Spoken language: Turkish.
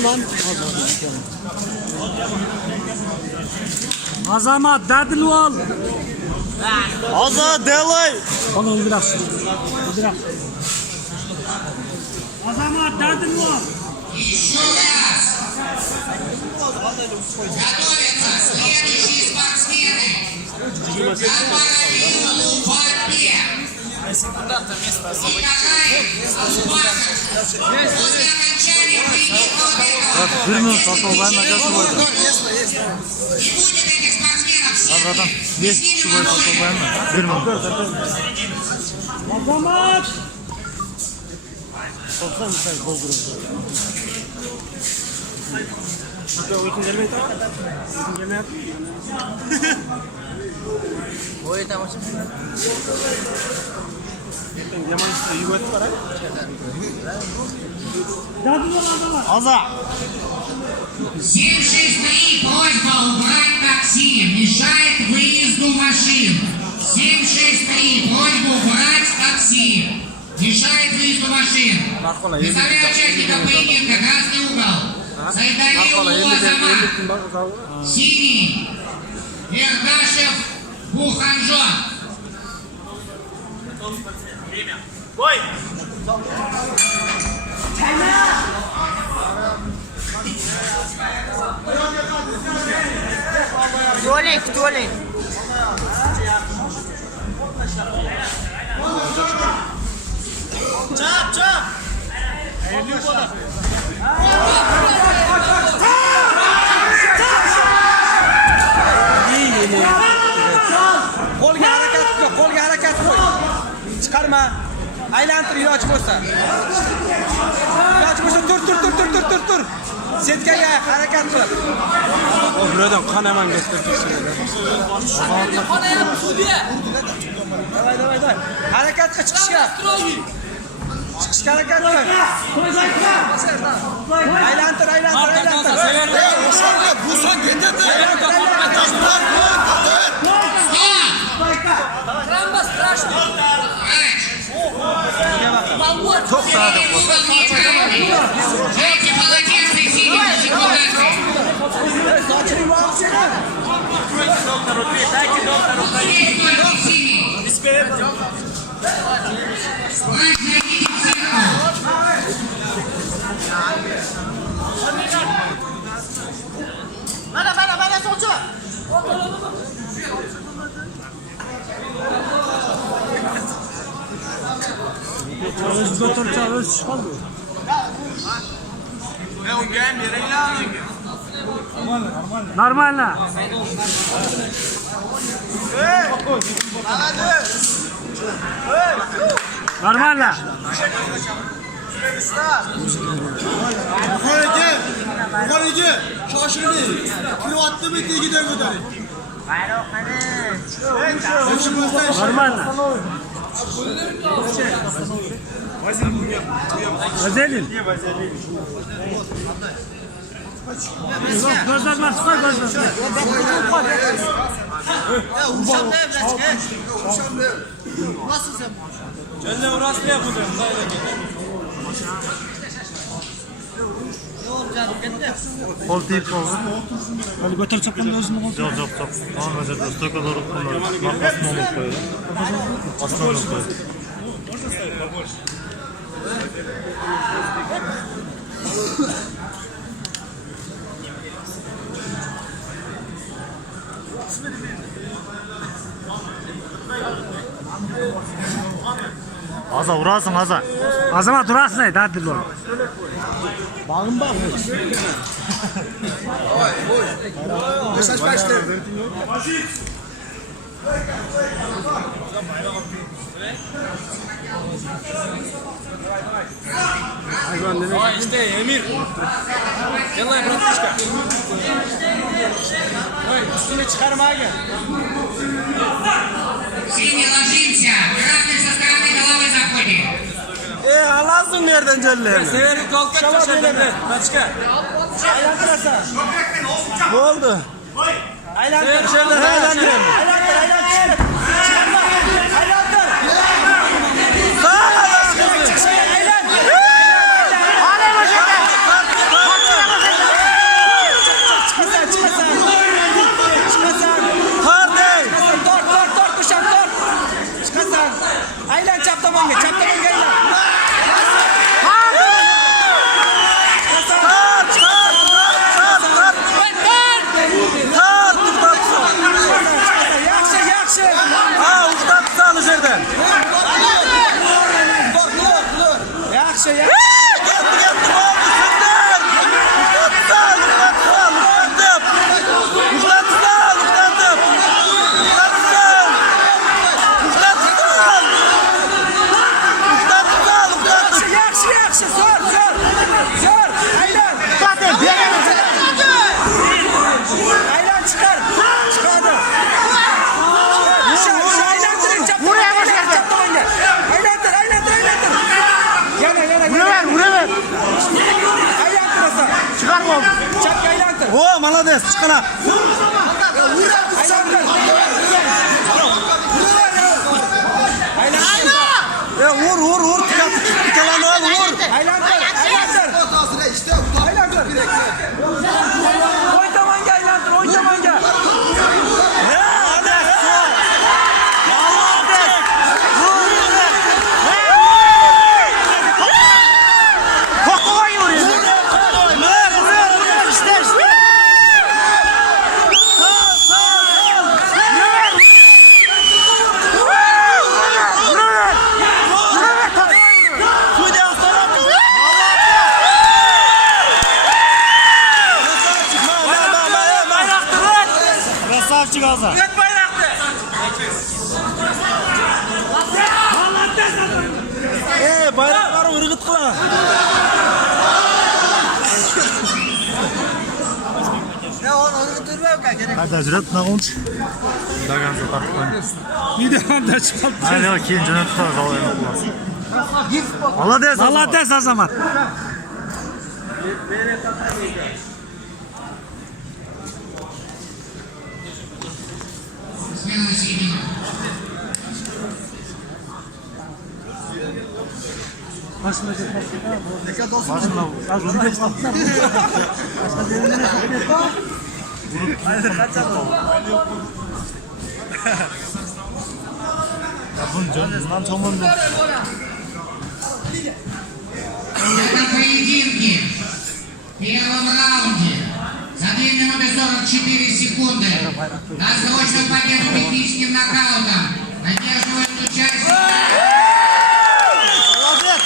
lan. Azamat dadil ol. Azat delay. Onu bırak. Bırak. Azamat dadil ol. Готовятся следующие спортсмены. Командную борьбе. После окончания поединка Bir minut atılmayın acası var. не будет этих спортсменов. Zaten 5 kişi var atılmayın mı? 1 minut. Azamat. Dadil ol azamat. Azat. 763 просьба убрать такси, мешает выезду машин. 763 просьба убрать такси, мешает выезду машин. Представляю участников поединка, красный угол. Сайдарилов Азамат. Синий Ердашев Буханжон. Boy. Толик. Çap. Qo'lga harakat qo'y. Chiqarma. Aylantir iloji bo'lsa. Tur. Setkaga harakat qil. O buradan kan hemen göstereceğiz. Davay. Harakat qil chiqishga. Chiqishga harakat qil. Aylantir. Bu son ketadi. Çok sade bu. Эти молодецкие синие секунданты. Mana so'chi. Öz götürse öz çıkalım. Нормально. Нормально. Yukarıcı. Şaşırdı. Kilo attı mı diye gider götürür. Нормально. Vazelin. Gözler var, çıkar gözler. Celle orası ne yapacağım? Koltuğu oldu. Hadi götür çapını özünü kontrol. Yok. Tamam mesela üstte kadar bunlar. Markasını alıp koyuyor. Aslan alıp koyuyor. Aza vurasın Aza. Azamat durasın ay dadil ol. Bağın bak. Mesaj başladı. Ой, işte Emir. Yalla bratишка. Ой, üstüne çıkarmaya gel. Синий, ложимся. Красный со стороны головы заходит. Alasın nereden cellerini? Severi kalk çaşırdı. Bratишка. Aylantırasan. Ne oldu? Aylantırasan. Şöyle aylantırasan. Aylantırasan. Sağ ol kızım. Çıkar oldu. Çapka aylantir. Oo, молодец, çıkana. Vur. Tikalanı al, vur. Aylantir. Oy tamanga aylantir, oy tamanga. Krasavçı Gaza. Bayrakları ırgıt kıla. Hadi Hazret ne olmuş? Dagan zatar. Bir de çıkalım. Hayır ya keyin cennet tutar kalayını kulasın. Молодец, Azamat. Смело середину. Yapın canından çoğunluğu. В этом поединке, в первом раунде, за 2 минуты 44 секунды, досрочную победу техническим нокаутом одерживает участник. Молодец.